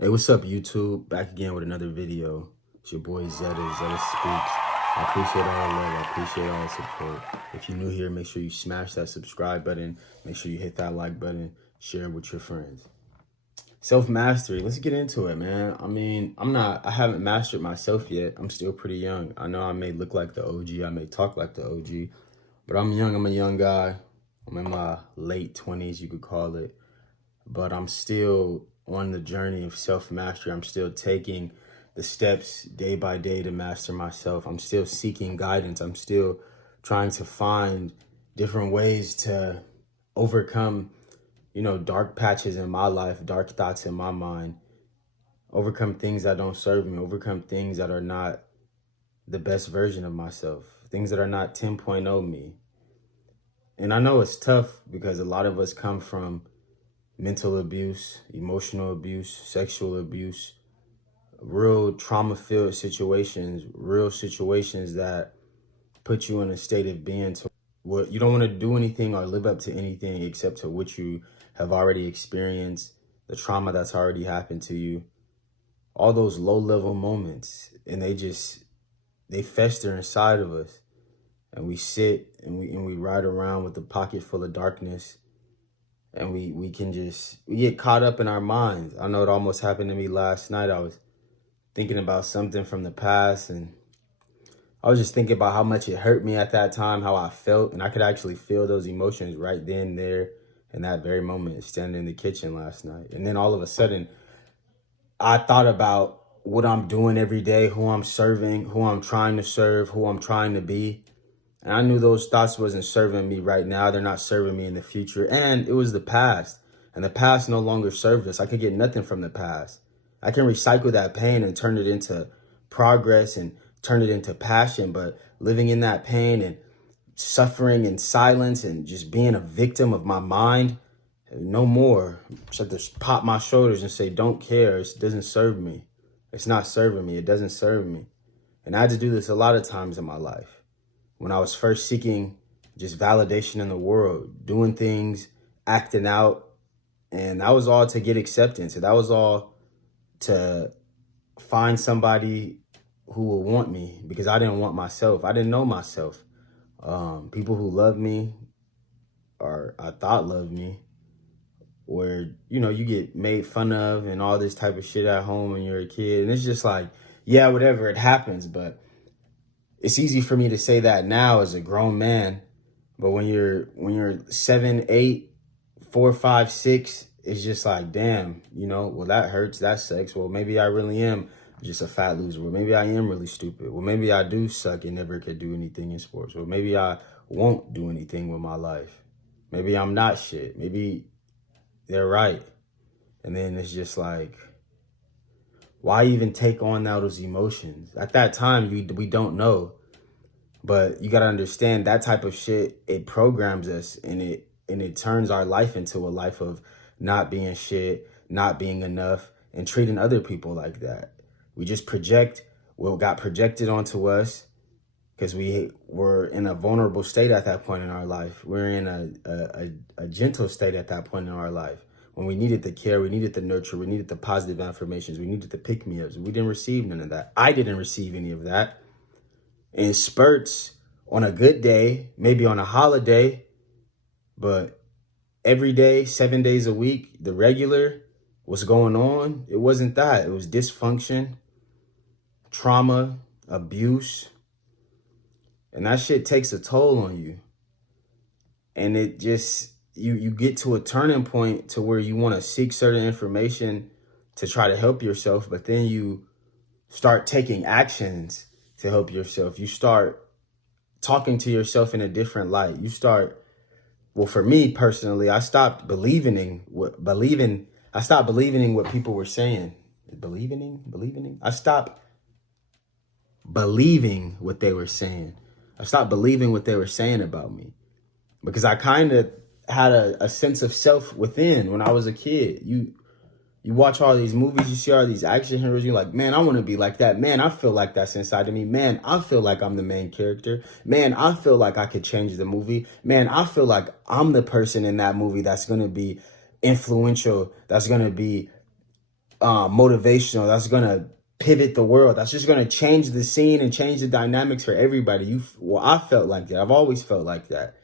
Hey, what's up, YouTube? Back again with another video. It's your boy Zetta Speaks. I appreciate all the love. I appreciate all the support. If you're new here, make sure you smash that subscribe button. Make sure you hit that like button. Share it with your friends. Self-mastery. Let's get into it, man. I haven't mastered myself yet. I'm still pretty young. I know I may look like the OG. I may talk like the OG. But I'm young. I'm a young guy. I'm in my late 20s, you could call it. But I'm still on the journey of self-mastery. I'm still taking the steps day by day to master myself. I'm still seeking guidance. I'm still trying to find different ways to overcome, dark patches in my life, dark thoughts in my mind, overcome things that don't serve me, overcome things that are not the best version of myself, things that are not 10.0 me. And I know it's tough because a lot of us come from mental abuse, emotional abuse, sexual abuse, real trauma-filled situations, real situations that put you in a state of being to what you don't want to do anything or live up to anything except to what you have already experienced, the trauma that's already happened to you, all those low-level moments, and they fester inside of us, and we sit and we ride around with a pocket full of darkness. And we get caught up in our minds. I know it almost happened to me last night. I was thinking about something from the past, and I was just thinking about how much it hurt me at that time, how I felt, and I could actually feel those emotions right then, there, in that very moment, standing in the kitchen last night. And then all of a sudden, I thought about what I'm doing every day, who I'm serving, who I'm trying to serve, who I'm trying to be. And I knew those thoughts wasn't serving me right now. They're not serving me in the future. And it was the past. And the past no longer served us. I could get nothing from the past. I can recycle that pain and turn it into progress and turn it into passion. But living in that pain and suffering in silence and just being a victim of my mind, no more. I just have to pop my shoulders and say, don't care. It doesn't serve me. It's not serving me. It doesn't serve me. And I had to do this a lot of times in my life. When I was first seeking just validation in the world, doing things, acting out, and that was all to get acceptance. And that was all to find somebody who would want me because I didn't want myself. I didn't know myself. People who loved me or I thought loved me, where, you get made fun of and all this type of shit at home when you're a kid. And it's just like, yeah, whatever, it happens, but it's easy for me to say that now as a grown man, but when you're 7, 8, 4, 5, 6, it's just like, damn, well, that hurts, that sucks. Well, maybe I really am just a fat loser. Well, maybe I am really stupid. Well, maybe I do suck and never could do anything in sports. Well, maybe I won't do anything with my life. Maybe I'm not shit. Maybe they're right. And then it's just like, why even take on now those emotions? At that time, we don't know. But you got to understand that type of shit, it programs us and it turns our life into a life of not being shit, not being enough, and treating other people like that. We just project what got projected onto us because we were in a vulnerable state at that point in our life. We're in a gentle state at that point in our life. When we needed the care, we needed the nurture, we needed the positive affirmations, we needed the pick-me-ups. We didn't receive none of that. I didn't receive any of that. In spurts, on a good day, maybe on a holiday, but every day, 7 days a week, the regular, what's going on, it wasn't that. It was dysfunction, trauma, abuse, and that shit takes a toll on you. And it just, you get to a turning point to where you want to seek certain information to try to help yourself, but then you start taking actions to help yourself. You start talking to yourself in a different light. You start, well, for me personally, I stopped believing in what people were saying. I stopped believing what they were saying. I stopped believing what they were saying about me because I kind of had a sense of self within when I was a kid. You watch all these movies, you see all these action heroes, you're like, man, I want to be like that. Man, I feel like that's inside of me. Man, I feel like I'm the main character. Man, I feel like I could change the movie. Man, I feel like I'm the person in that movie that's going to be influential, that's going to be motivational, that's gonna pivot the world, that's just gonna change the scene and change the dynamics for everybody. Well, I felt like that. I've always felt like that.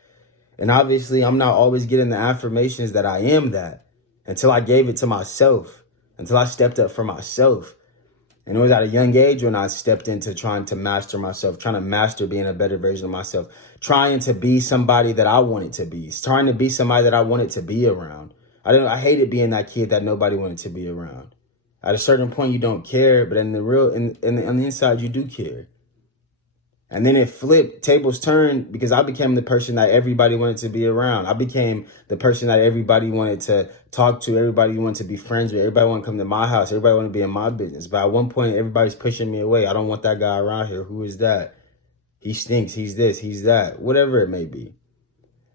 And obviously, I'm not always getting the affirmations that I am that until I gave it to myself, until I stepped up for myself. And it was at a young age when I stepped into trying to master myself, trying to master being a better version of myself, trying to be somebody that I wanted to be, trying to be somebody that I wanted to be around. I hated being that kid that nobody wanted to be around. At a certain point, you don't care, but on the inside, you do care. And then it flipped, tables turned, because I became the person that everybody wanted to be around. I became the person that everybody wanted to talk to, everybody wanted to be friends with, everybody wanted to come to my house, everybody wanted to be in my business. But at one point, everybody's pushing me away. I don't want that guy around here. Who is that? He stinks, he's this, he's that, whatever it may be.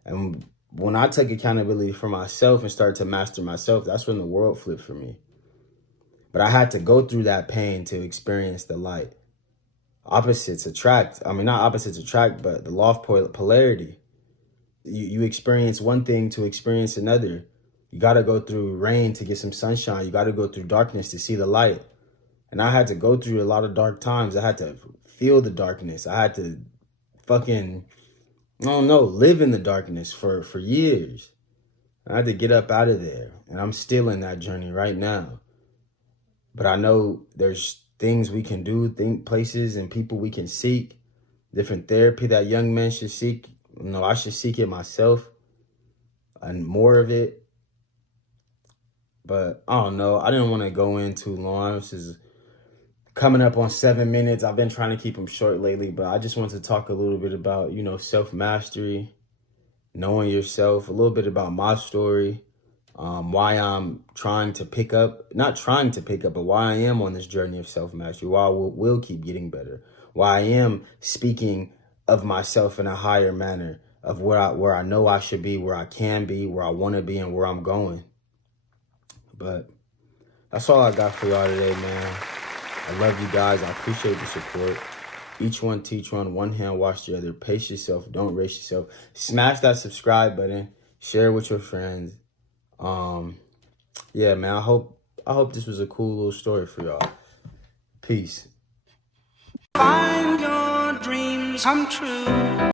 And when I took accountability for myself and started to master myself, that's when the world flipped for me. But I had to go through that pain to experience the light. Opposites attract. I mean, not opposites attract, but the law of polarity. You experience one thing to experience another. You got to go through rain to get some sunshine. You got to go through darkness to see the light. And I had to go through a lot of dark times. I had to feel the darkness. I had to live in the darkness for years. I had to get up out of there. And I'm still in that journey right now. But I know there's things we can do, places and people we can seek, different therapy that young men should seek. I should seek it myself and more of it. But I don't know. I didn't want to go in too long. This is coming up on 7 minutes. I've been trying to keep them short lately, but I just want to talk a little bit about, self-mastery, knowing yourself, a little bit about my story. Why I'm not trying to pick up, but why I am on this journey of self-mastery, why I will keep getting better, why I am speaking of myself in a higher manner, of where I know I should be, where I can be, where I want to be, and where I'm going. But that's all I got for y'all today, man. I love you guys. I appreciate the support. Each one teach one hand wash the other. Pace yourself. Don't race yourself. Smash that subscribe button. Share with your friends. Yeah, man, I hope this was a cool little story for y'all. Peace. Find your dreams come true.